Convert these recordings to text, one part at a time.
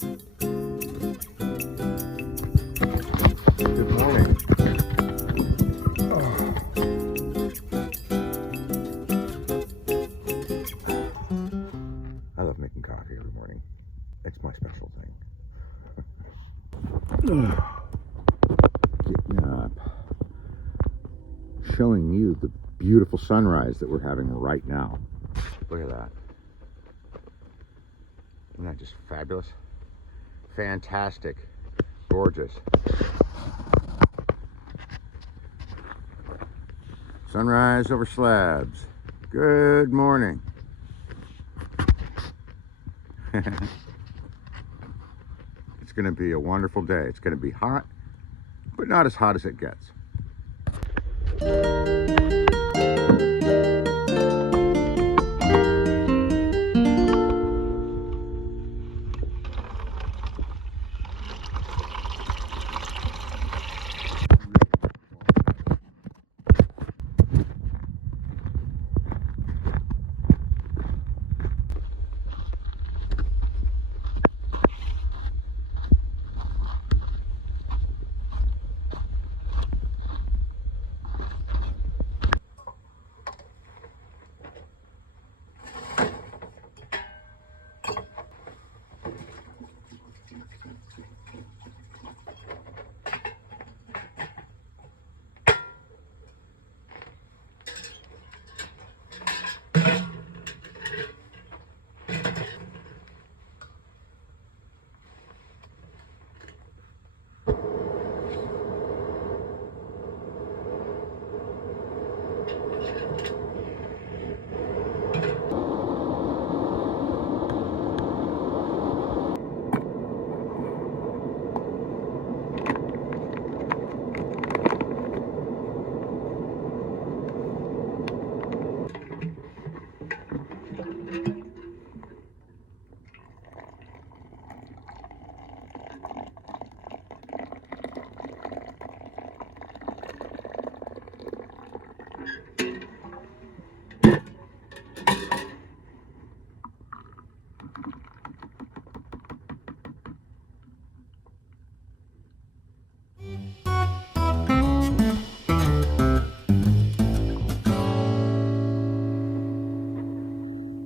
Good morning. I love making coffee every morning. It's my special thing. Getting up. Showing you the beautiful sunrise that we're having right now. Look at that. Isn't that just fabulous? Fantastic. Gorgeous. Sunrise over Slabs. Good morning. It's going to be a wonderful day. It's going to be hot, but not as hot as it gets.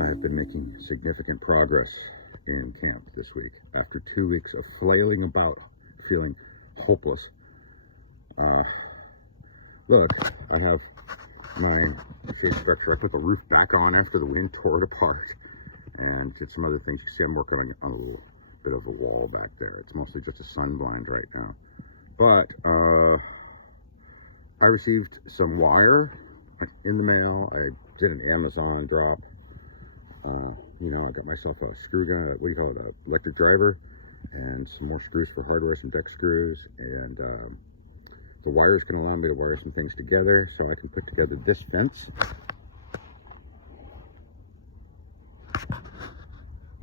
I've been making significant progress in camp this week. After 2 weeks of flailing about, feeling hopeless. Look, I have my shade structure. I put the roof back on after the wind tore it apart, and did some other things. You can see I'm working on a little bit of a wall back there. It's mostly just a sun blind right now. But I received some wire in the mail. I did an Amazon drop. You know, I got myself a screw gun, what do you call it, a electric driver, and some more screws for hardware, some deck screws, and the wires can allow me to wire some things together so I can put together this fence.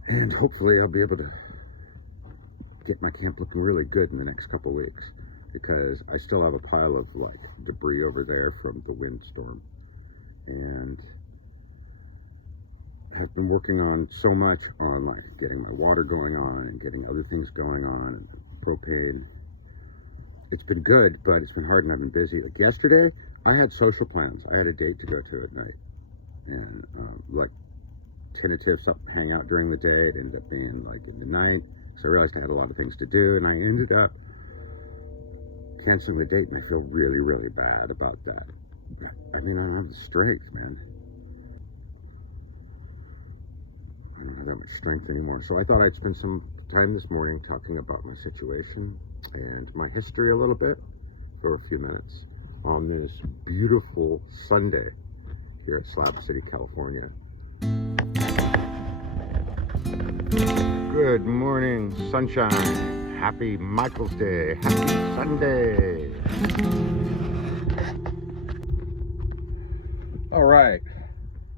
And hopefully I'll be able to get my camp looking really good in the next couple weeks, because I still have a pile of like debris over there from the windstorm, and I've been working on so much on like getting my water going on and getting other things going on, and propane. It's been good, but it's been hard and I've been busy. Like yesterday, I had social plans. I had a date to go to at night, and like tentative something, hang out during the day. It ended up being like in the night, so I realized I had a lot of things to do, and I ended up canceling the date, and I feel really, really bad about that. I mean, I don't have the strength, man. I don't have that much strength anymore. So I thought I'd spend some time this morning talking about my situation and my history a little bit for a few minutes on this beautiful Sunday here at Slab City, California. Good morning, sunshine. Happy Michael's Day. Happy Sunday. All right.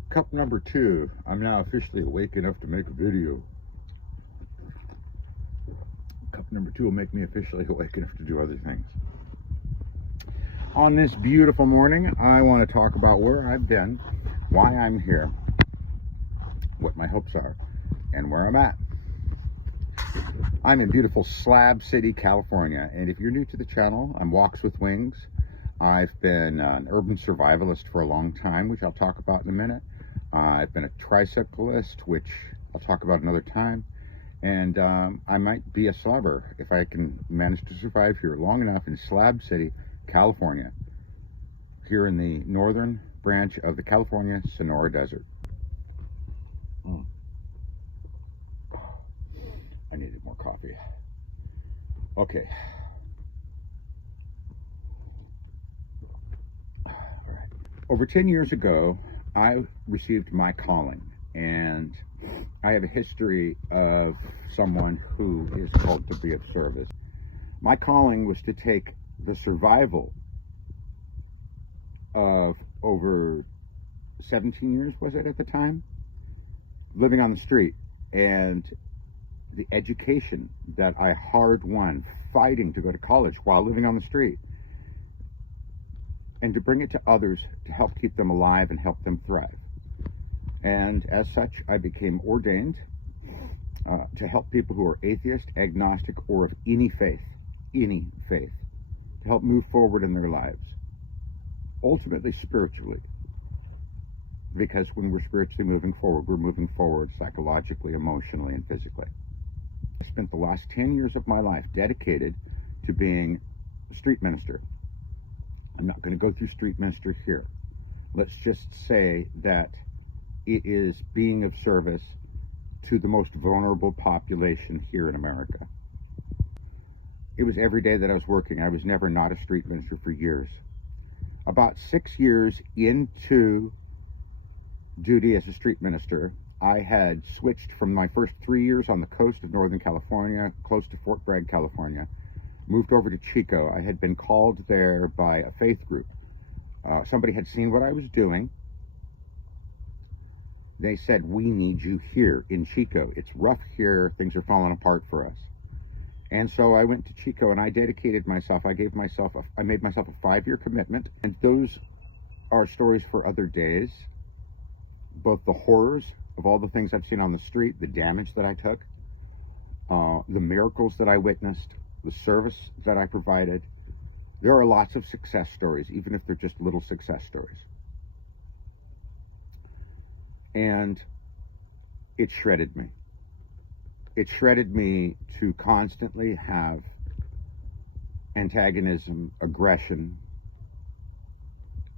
Cup number 2. I'm now officially awake enough to make a video. Cup number 2 will make me officially awake enough to do other things. On this beautiful morning, I want to talk about where I've been, why I'm here, what my hopes are, and where I'm at. I'm in beautiful Slab City, California, and if you're new to the channel, I'm Walks with Wings. I've been an urban survivalist for a long time, which I'll talk about in a minute. I've been a tricyclist, which I'll talk about another time, and I might be a slabber if I can manage to survive here long enough in Slab City, California, here in the northern branch of the California Sonora Desert. I needed more coffee. Okay. All right. Over 10 years ago, I received my calling, and I have a history of someone who is called to be of service. My calling was to take the survival of over 17 years, was it at the time, living on the street, and the education that I hard won fighting to go to college while living on the street, and to bring it to others to help keep them alive and help them thrive. And as such, I became ordained to help people who are atheist, agnostic, or of any faith, to help move forward in their lives, ultimately spiritually. Because when we're spiritually moving forward, we're moving forward psychologically, emotionally, and physically. I spent the last 10 years of my life dedicated to being a street minister. I'm not going to go through street minister here. Let's just say that it is being of service to the most vulnerable population here in America. It was every day that I was working. I was never not a street minister for years. About 6 years into duty as a street minister, I had switched from my first 3 years on the coast of Northern California, close to Fort Bragg, California, moved over to Chico. I had been called there by a faith group. Somebody had seen what I was doing. They said, "We need you here in Chico. It's rough here. Things are falling apart for us." And so I went to Chico and I dedicated myself. I made myself a 5-year commitment. And those are stories for other days. Both the horrors of all the things I've seen on the street, the damage that I took, the miracles that I witnessed, the service that I provided. There are lots of success stories, even if they're just little success stories. And it shredded me. It shredded me to constantly have antagonism, aggression,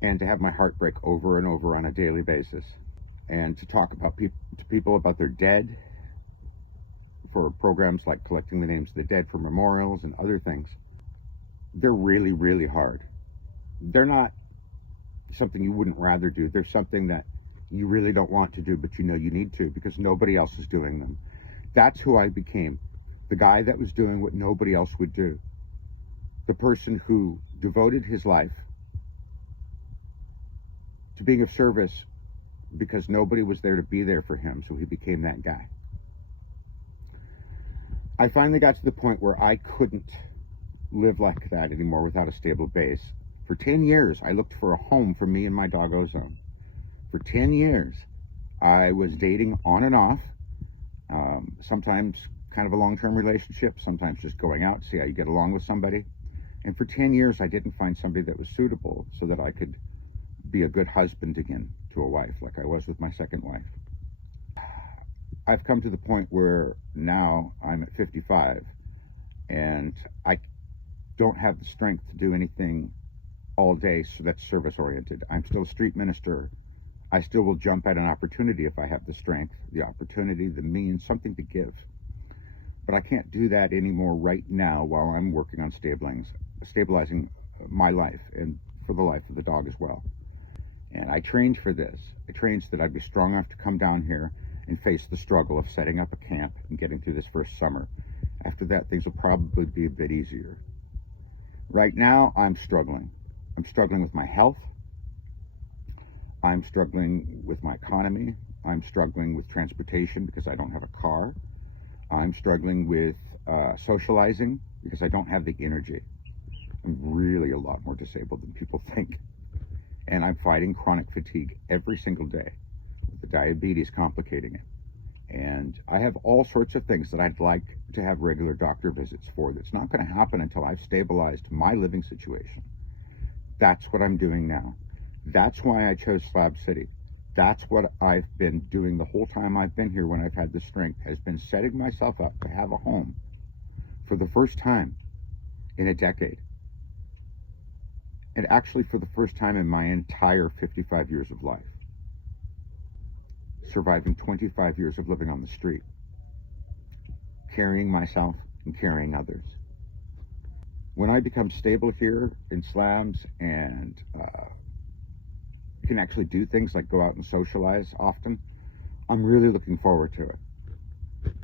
and to have my heart break over and over on a daily basis. And to talk about to people about their dead, for programs like collecting the names of the dead for memorials and other things. They're really, really hard. They're not something you wouldn't rather do. They're something that you really don't want to do, but you know you need to because nobody else is doing them. That's who I became. The guy that was doing what nobody else would do. The person who devoted his life to being of service because nobody was there to be there for him, so he became that guy. I finally got to the point where I couldn't live like that anymore without a stable base. For 10 years, I looked for a home for me and my dog Ozone. For 10 years, I was dating on and off, sometimes kind of a long-term relationship, sometimes just going out, see how you get along with somebody. And for 10 years, I didn't find somebody that was suitable so that I could be a good husband again to a wife, like I was with my second wife. I've come to the point where now I'm at 55 and I don't have the strength to do anything all day so that's service oriented. I'm still a street minister. I still will jump at an opportunity if I have the strength, the opportunity, the means, something to give. But I can't do that anymore right now while I'm working on stabilizing my life and for the life of the dog as well. And I trained for this. I trained so that I'd be strong enough to come down here and face the struggle of setting up a camp and getting through this first summer. After that, things will probably be a bit easier. Right now, I'm struggling. I'm struggling with my health. I'm struggling with my economy. I'm struggling with transportation because I don't have a car. I'm struggling with socializing because I don't have the energy. I'm really a lot more disabled than people think. And I'm fighting chronic fatigue every single day, with the diabetes complicating it. And I have all sorts of things that I'd like to have regular doctor visits for. That's not going to happen until I've stabilized my living situation. That's what I'm doing now. That's why I chose Slab City. That's what I've been doing the whole time I've been here when I've had the strength, has been setting myself up to have a home for the first time in a decade. And actually for the first time in my entire 55 years of life. Surviving 25 years of living on the street. Carrying myself and carrying others. When I become stable here in Slabs and can actually do things like go out and socialize often, I'm really looking forward to it.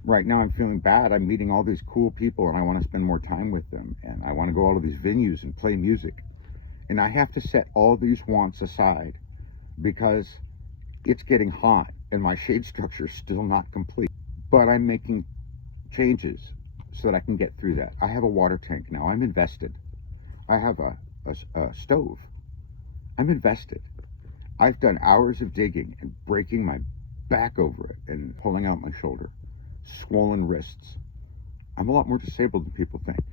Right now I'm feeling bad. I'm meeting all these cool people and I want to spend more time with them, and I want to go all of these venues and play music. And I have to set all these wants aside because it's getting hot and my shade structure is still not complete. But I'm making changes so that I can get through that. I have a water tank now. I'm invested. I have a stove. I'm invested. I've done hours of digging and breaking my back over it and pulling out my shoulder. Swollen wrists. I'm a lot more disabled than people think.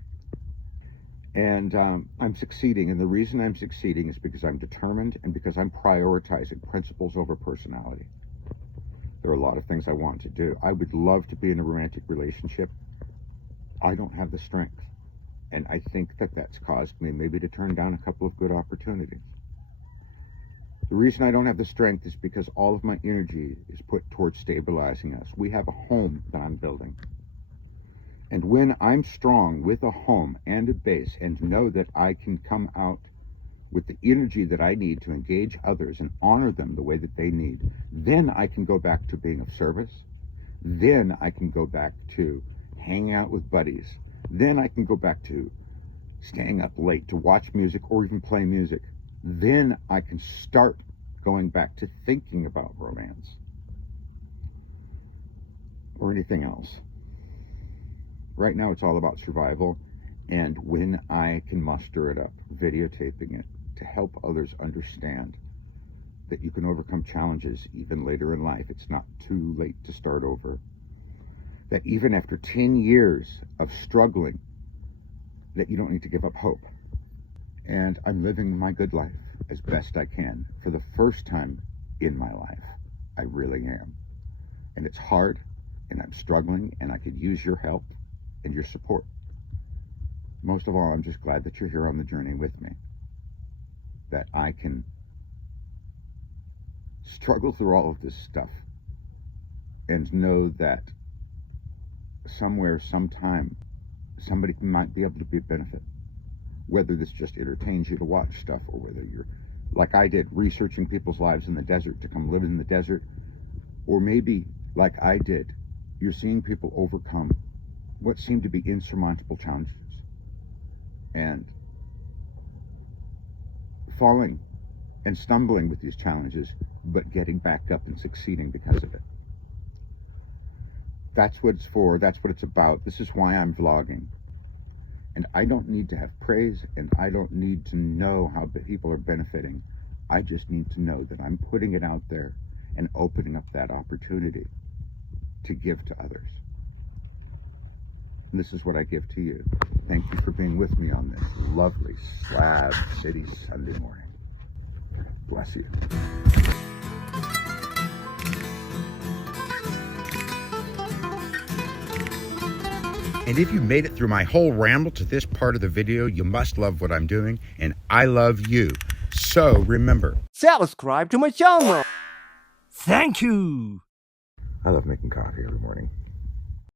And I'm succeeding. And the reason I'm succeeding is because I'm determined and because I'm prioritizing principles over personality. There are a lot of things I want to do. I would love to be in a romantic relationship. I don't have the strength. And I think that that's caused me maybe to turn down a couple of good opportunities. The reason I don't have the strength is because all of my energy is put towards stabilizing us. We have a home that I'm building. And when I'm strong with a home and a base and know that I can come out with the energy that I need to engage others and honor them the way that they need, then I can go back to being of service. Then I can go back to hanging out with buddies. Then I can go back to staying up late to watch music or even play music. Then I can start going back to thinking about romance or anything else. Right now it's all about survival, and when I can muster it up, videotaping it to help others understand that you can overcome challenges even later in life. It's not too late to start over. That even after 10 years of struggling, that you don't need to give up hope. And I'm living my good life as best I can for the first time in my life. I really am. And it's hard, and I'm struggling, and I could use your help and your support. Most of all, I'm just glad that you're here on the journey with me. That I can struggle through all of this stuff and know that somewhere, sometime, somebody might be able to be a benefit. Whether this just entertains you to watch stuff, or whether you're, like I did, researching people's lives in the desert to come live in the desert, or maybe, like I did, you're seeing people overcome what seem to be insurmountable challenges and falling and stumbling with these challenges, but getting back up and succeeding because of it. That's what it's for. That's what it's about. This is why I'm vlogging. And I don't need to have praise, and I don't need to know how people are benefiting. I just need to know that I'm putting it out there and opening up that opportunity to give to others. And this is what I give to you. Thank you for being with me on this lovely Slab City Sunday morning. Bless you. And if you made it through my whole ramble to this part of the video, you must love what I'm doing, and I love you. So remember, subscribe to my channel. Thank you. I love making coffee every morning.